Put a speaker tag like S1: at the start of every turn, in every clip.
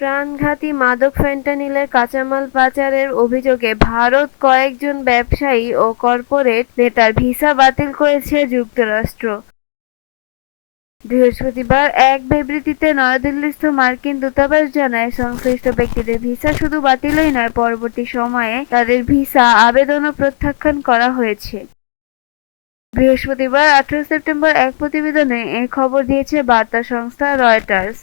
S1: প্রাণঘাতী মাদক ফেন্টানিলের কাঁচামাল পাচারের অভিযোগে ভারত কয়েকজন ব্যবসায়ী ও কর্পোরেট নেতার ভিসা বাতিল করেছে যুক্তরাষ্ট্র। বৃহস্পতিবার এক বিবৃতিতে নয়াদিল্লিস্থ মার্কিন দূতাবাস জানায়, সংশ্লিষ্ট ব্যক্তিদের ভিসা শুধু বাতিলই নয়, পরবর্তী সময়ে তাদের ভিসা আবেদনও প্রত্যাখ্যান করা হয়েছে। বৃহস্পতিবার আঠারো সেপ্টেম্বর এক প্রতিবেদনে এ খবর দিয়েছে বার্তা সংস্থা রয়টার্স।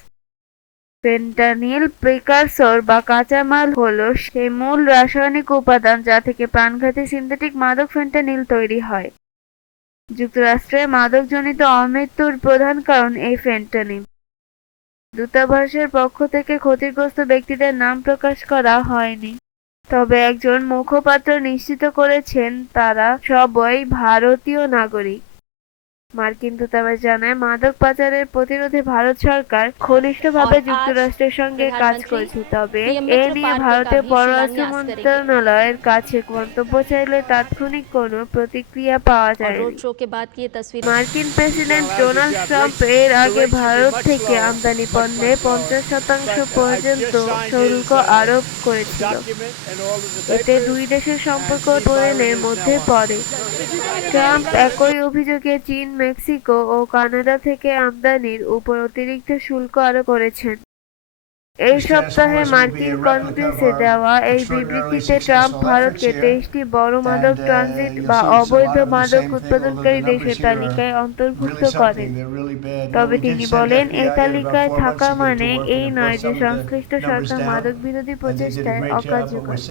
S1: ফেন্টানিল প্রিকারসর বা কাঁচামাল হলো সে মূল রাসায়নিক উপাদান যা থেকে প্রাণঘাতী সিনথেটিক মাদক ফেন্টানিল তৈরি হয়। যুক্তরাষ্ট্রে মাদকজনিত অমৃত্যুর প্রধান কারণ এই ফেন্টানিল দূতাবাসের পক্ষ থেকে ক্ষতিগ্রস্ত ব্যক্তিদের নাম প্রকাশ করা হয়নি। তবে একজন মুখপাত্র নিশ্চিত করেছেন, তারা সবই ভারতীয় নাগরিক। মার্কিন দূতাবাস জানায় মাদক পাচারের প্রতিরোধে ভারত সরকার ঘনিষ্ঠভাবে যুক্তরাষ্ট্রের সঙ্গে কাজ করছে। তবে এ নিয়ে ভারতের পররাষ্ট্র মন্ত্রণালয়ের কাছে মন্তব্য চাইলে তাৎক্ষণিক কোন প্রতিক্রিয়া পাওয়া
S2: যায়
S1: মার্কিন প্রেসিডেন্ট ডোনাল্ড ট্রাম্প এর আগে ভারত থেকে আমদানি পণ্যে পঞ্চাশ শতাংশ পর্যন্ত শুল্ক আরোপ করেছিল। এতে দুই দেশের সম্পর্ক প্রয়েনের মধ্যে পড়ে। ট্রাম্প একই অভিযোগে চীন মেক্সিকো ও কানাডা থেকে আমদানির উপর অতিরিক্ত শুল্ক আরোপ করেছেন। এই সপ্তাহে মার্কিন কংগ্রেসে দেওয়া এই বিবৃতিতে ট্রাম্প ভারতকে তেইশটি বড় মাদক ট্রানজিট বা অবৈধ মাদক উৎপাদনকারী দেশের তালিকায় অন্তর্ভুক্ত করেন। তবে তিনি বলেন এই তালিকায় থাকা মানে এই নয় যে সংশ্লিষ্ট সরকার মাদক বিরোধী প্রচেষ্টায় অকার্যকর।